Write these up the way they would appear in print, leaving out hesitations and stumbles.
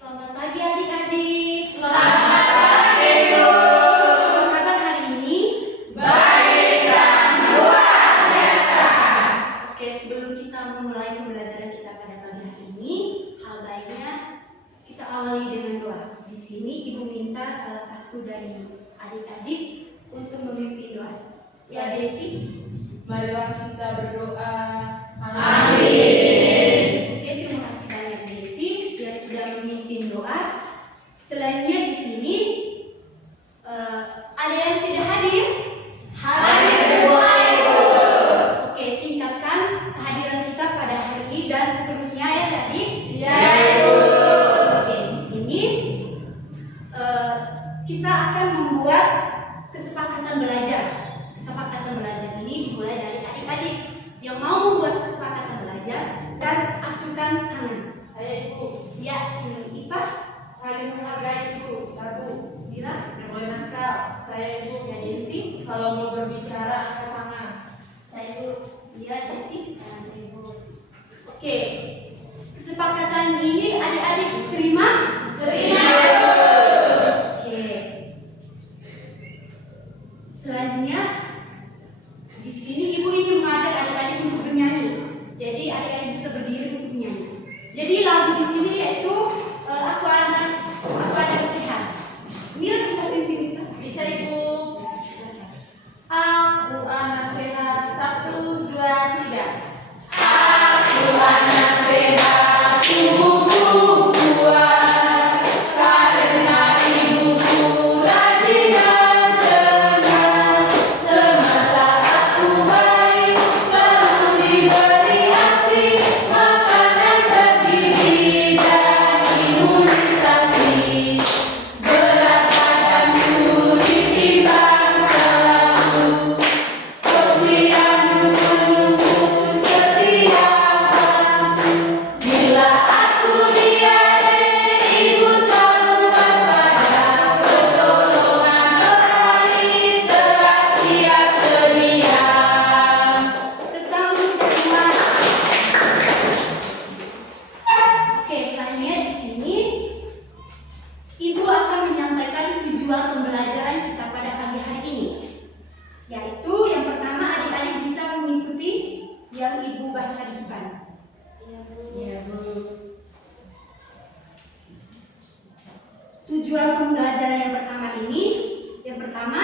Selamat pagi adik-adik. Selamat pagi, Bu. Apa kabar hari ini? Baik dan luar biasa. Oke, sebelum kita memulai pembelajaran kita pada pagi hari ini, hal baiknya kita awali dengan doa. Di sini Ibu minta salah satu dari adik-adik untuk memimpin doa. Ya, Desi. Marilah kita berdoa. Amin. Oke, terima kasih banyak Desi. Dia sudah memimpin doa. Selanjutnya di sini ada yang tidak hadir? Hadir semua, Ibu. Oke, tingkatkan kehadiran kita pada hari ini dan seterusnya ya tadi. Ya, Ibu. Oke, di sini kita akan membuat kesepakatan belajar. Kesepakatan belajar ini dimulai dari adik-adik yang mau membuat kesepakatan belajar dan acukan tangan. Saya Ibu. Ya, ini Ipa, Saling menghargai, Ibu. Satu. Mira, Yang boleh nakal. Saya Ibu. ya Desi, Kalau mau berbicara angkat tangan. ya Ibu, ya Jesse, dan Ibu. Oke, kesepakatan ini adik-adik terima? Terima. Oke. Selanjutnya di sini Ibu ingin mengajak adik-adik untuk bernyanyi. Jadi adik-adik bisa berdiri untuk bernyanyi. Jadi lagu di sini yaitu aku anak sehat. Mira bisa pimpin kita? Bisa, Ibu. Aku anak sehat. 1, 2, 3. Aku anak sehat, tubuhku kuat, karena ibuku rajin dan senang. Semasa aku bayi, selalu diberi ASI, makanan bergizi dan imunisasi. Berat badanku ditimbang selalu, porsi yang menunggu setiap waktu. Bila aku diare, ibu selalu waspada, pertolongan beralih telah siap sedia. Tentang terima. Oke, selanjutnya di sini Ibu akan menyampaikan tujuan pembelajaran kita pada pagi hari ini. Yaitu yang pertama adik-adik bisa mengikuti yang Ibu baca di depan. Iya, Bu. Tujuan pembelajaran yang pertama ini, yang pertama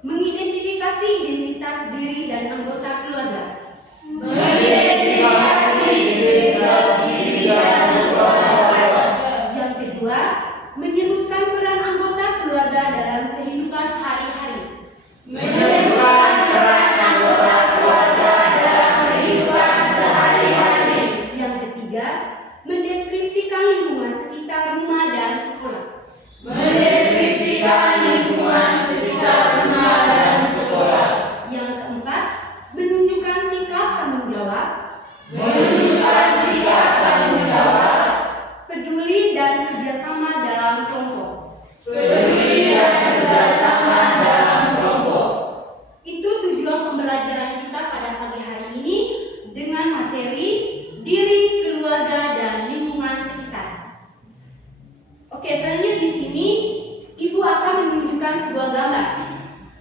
mengidentifikasi identitas diri dan anggota keluarga. Mengidentifikasi identitas diri dan keluarga. Yang kedua, menyebutkan peran anggota keluarga dalam kehidupan sehari-hari. Menyebutkan peran anggota keluarga dalam kehidupan sehari-hari. Yang ketiga, mendeskripsikan lingkungan sekitar rumah dan sekolah. Mendeskripsikan lingkungan sekitar rumah dan sekolah. Yang keempat, menunjukkan sikap tanggung jawab, Menunjukkan sikap tanggung jawab, peduli dan kerjasama dalam kelompok. peduli dan kerjasama dalam kelompok. Itu tujuan pembelajaran kita pada pagi hari ini dengan materi diri, keluarga, dan lingkungan sekitar. Oke, selanjutnya di sini Ibu akan menunjukkan sebuah gambar.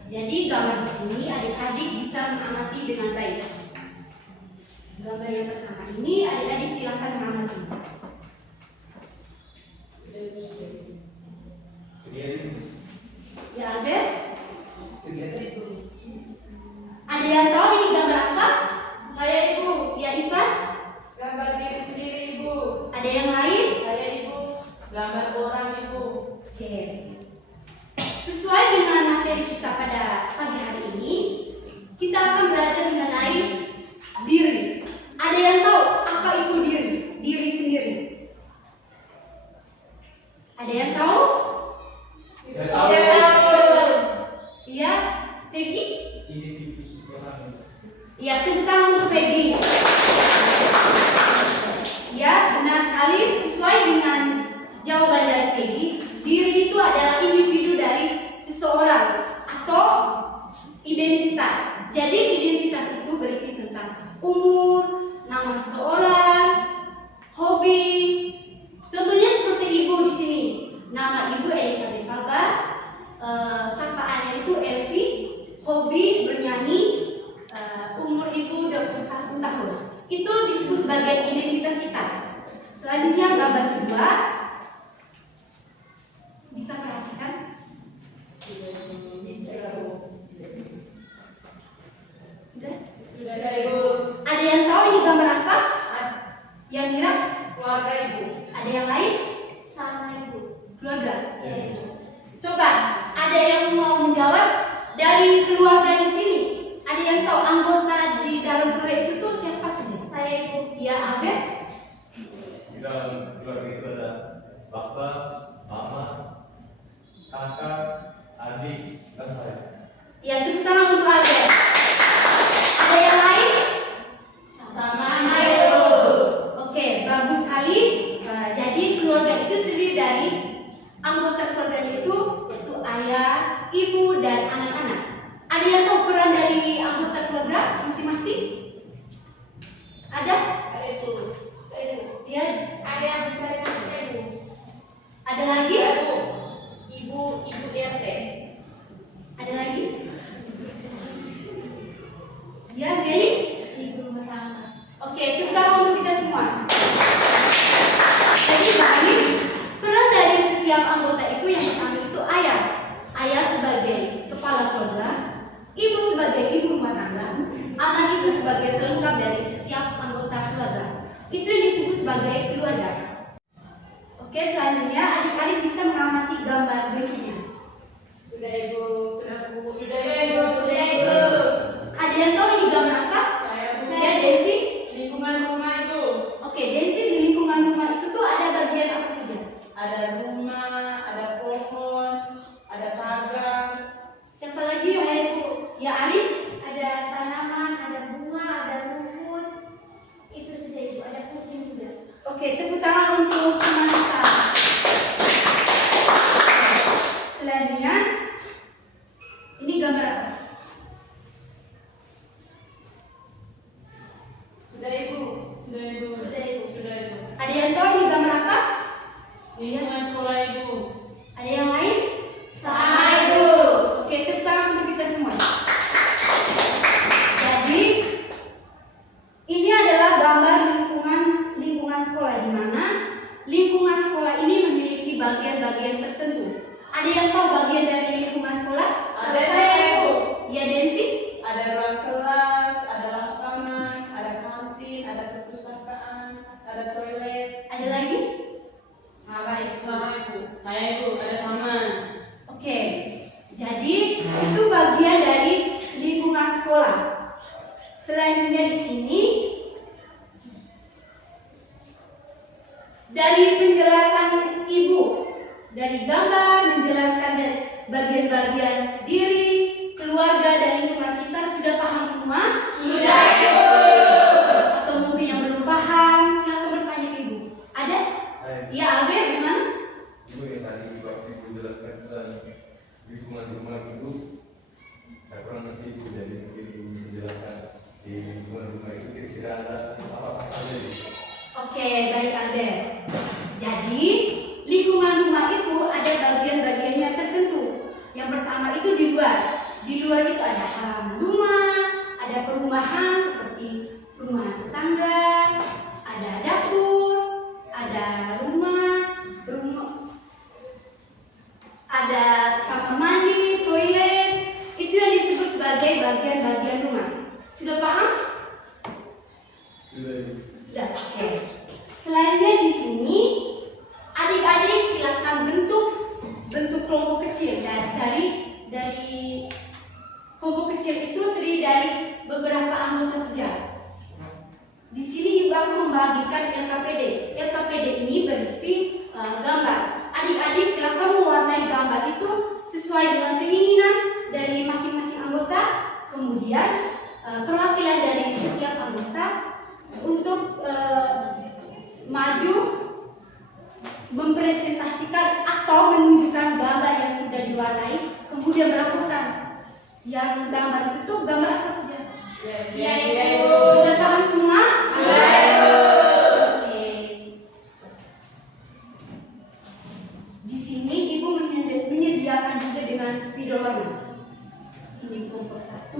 Jadi gambar di sini adik-adik bisa mengamati dengan baik. Gambar yang pertama ini adik-adik silakan mengamati. Ya Albert, ada yang tahu ini gambar apa? Saya Ibu. Ya Ivan, Gambar diri sendiri Ibu. ada yang lain? Saya Ibu. Gambar orang, Ibu. Oke. Sesuai dengan materi kita pada pagi hari ini, kita akan belajar mengenai diri. Ada yang tahu apa itu diri? Diri sendiri. Ada yang tahu? Saya tahu. Iya, Peggy? Individu seseorang. Iya, tentang untuk Peggy. Ya, benar sekali. Sesuai dengan jawaban dari Peggy, diri itu adalah individu dari seseorang atau bagian identitas kita. Selanjutnya gambar kedua, bisa perhatikan. Sudah? Sudah Ibu. Ada yang tahu ini gambar apa? Yang Mira? Keluarga Ibu. Ada yang lain? Sama Ibu. Keluarga. Coba, ada yang mau menjawab dari keluarga di sini? Ada yang tahu anggota di dalam keluarga itu tuh siapa saja? Saya Ibu. Ya, Albert? Di dalam keluarga itu ada bapak, mama, kakak, adik, dan saya. Ya, tepuk tangan untuk Albert. Ada yang lain? Sama Ayo. Oke, bagus sekali. Jadi keluarga itu terdiri dari anggota keluarganya itu yaitu ayah, ibu, dan anak-anak. Ada yang tahu peran dari anggota keluarga masing-masing? Ada? Ada Ibu. Ya. Ada yang mencari nafkah Ibu. Ada lagi? Ibu RT. Ada lagi? Ya, Meli? Ibu rumah tangga. Oke, tepuk untuk kita semua. Jadi baik, peran dari setiap anggota itu yang pertama itu ayah. Ayah sebagai kepala keluarga, ibu sebagai ibu rumah tangga, anak itu sebagai pelengkap dari setiap anggota keluarga. Itu yang disebut sebagai keluarga. Oke, selanjutnya adik-adik bisa mengamati gambar berikutnya. Sudah Ibu. Sudah Bu. Sudah Ibu. Sudah, Ibu. Ada yang tahu ini gambar apa? Saya Bu. Ya, Desi. Lingkungan rumah Ibu. Oke, Desi, di lingkungan rumah itu tuh ada bagian apa saja? Ada rumah, ada pohon, ada pagar. Siapa lagi yang mau? Ya, Arif? Ada tanaman, ada bunga, ada rumput. Itu saja Ibu. Ada kucing juga. Oke, tepuk tangan untuk teman kita. Selanjutnya, ini gambar apa? Sudah Ibu. Sudah Ibu. Sudah Ibu. Sudah Ibu. Ada yang tahu ini gambar apa? Lingkungan sekolah Ibu. Ada yang lain? Sama Ibu. Oke, tepuk tangan untuk kita semua. Jadi, ini adalah gambar lingkungan sekolah, di mana lingkungan sekolah ini memiliki bagian-bagian tertentu. Ada yang tahu bagian dari lingkungan sekolah? Ada Ibu. Ya, Densi? Ada ruang kelas, ada lapangan, ada kantin, ada perpustakaan, ada toilet. Ada lagi? Sama Ibu. Saya Ibu, ada taman. Oke, jadi itu bagian dari lingkungan sekolah. Selanjutnya di sini, dari penjelasan Ibu, dari gambar menjelaskan dari bagian-bagian diri, keluarga, dan lingkungan sekitar, sudah paham semua? Sudah Ibu. Atau mungkin yang belum paham, silakan bertanya ke Ibu. Ada? Ya, Albert, gimana? Ibu yang tadi waktu Ibu jelaskan tentang lingkungan rumah itu, saya kurang ngerti Ibu, jadi mungkin Ibu bisa jelaskan di lingkungan rumah itu kira-kira ada apa saja Ibu? Oke, baik Albert. Jadi, lingkungan rumah itu ada bagian-bagiannya tertentu. Yang pertama itu di luar. Di luar itu ada halaman rumah, ada perumahan seperti perumahan tetangga, ada dapur, ada rumah, ada kamar mandi, toilet. Itu yang disebut sebagai bagian-bagian rumah. Sudah paham? Sudah Ibu. Sudah, oke. Selanjutnya di sini, adik-adik silakan bentuk kelompok kecil. Dari kelompok kecil itu terdiri dari beberapa anggota saja. Di sini Ibu akan membagikan LKPD. LKPD ini berisi gambar. Adik-adik silakan mewarnai gambar itu sesuai dengan keinginan dari masing-masing anggota. Kemudian perwakilan dari setiap anggota untuk maju mempresentasikan atau menunjukkan gambar yang sudah diwarnai, kemudian melakukan yang gambar itu tuh gambar apa saja? Ya Ibu. Sudah paham semua? Sudah Ibu. Oke. Di sini Ibu menyediakan juga dengan spidol warna. Ini kelompok 1.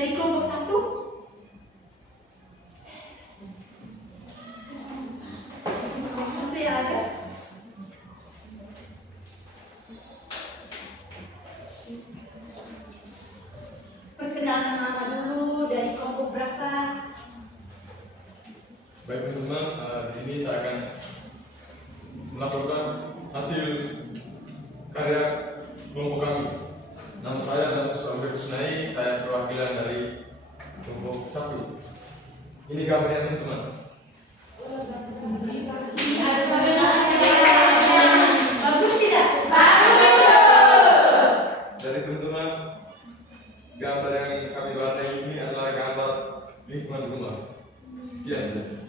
dari kelompok 1. Kelompok 1 yang ada. Perkenalkan nama dulu, dari kelompok berapa? Baik teman-teman, di sini saya akan melaporkan hasil karya kelompok kami. Nama saya adalah Suamir Kusnai, saya perwakilan dari kelompok 1. Ini gambarnya teman-teman. Bagus tidak? Dari teman-teman, gambar yang kami warnai ini adalah gambar lingkungan rumah. Sekian saja.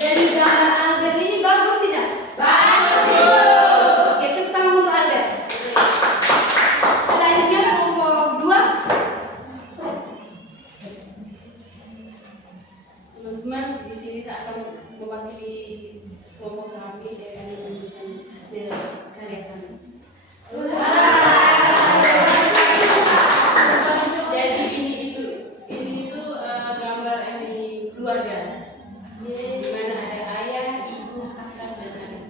Dari gambar Albert ini bagus tidak? Oke, tepuk tangan untuk Albert. Selanjutnya kelompok 2. Teman-teman, di sini saya akan mewakili kelompok kami dengan menunjukkan hasil karya kami. Jadi ini itu gambar dari keluarga, di mana ada ayah, ibu, kakak, dan adik.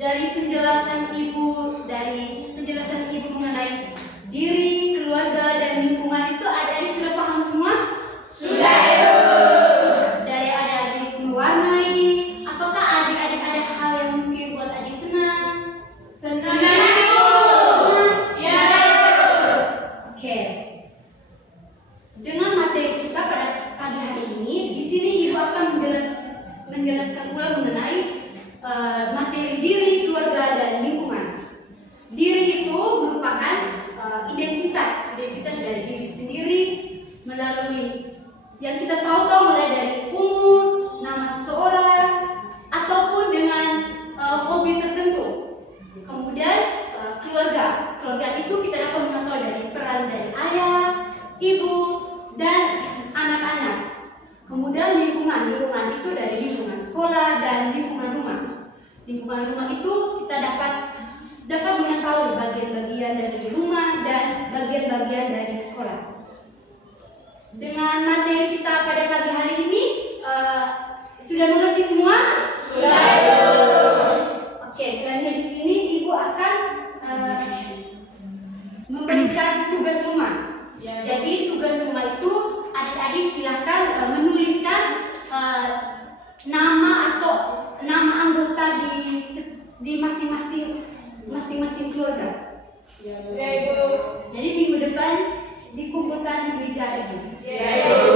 Dari penjelasan ibu mengenai diri, keluarga, dan lingkungan itu adik-adik sudah paham semua? Sudah. Dari adik-adik mewarnai, apakah adik-adik ada hal yang mungkin buat adik senang? Senang. Ya. Oke. Dengan materi kita pada pagi hari ini, di sini ibu akan menjelaskan ulang mengenai materi diri, keluarga, dan lingkungan. Diri itu merupakan identitas dari diri sendiri melalui yang kita tahu mulai dari umur, nama seseorang, ataupun dengan hobi tertentu. Kemudian keluarga itu kita dapat mengetahui dari peran dari ayah, ibu, dan anak-anak. Kemudian lingkungan itu dari lingkungan sekolah dan lingkungan rumah. Lingkungan rumah itu kita dapat mengetahui bagian-bagian dari rumah dan bagian-bagian dari sekolah. Dengan materi kita pada pagi hari ini, sudah mengerti semua? Sudah. Oke, selanjutnya di sini ibu akan memberikan tugas rumah. Ya. Jadi tugas rumah itu adik-adik silakan menuliskan nama atau nama anggota di masing-masing keluarga. Ya, Jadi minggu depan dikumpulkan di meja ibu. Ya, Ibu.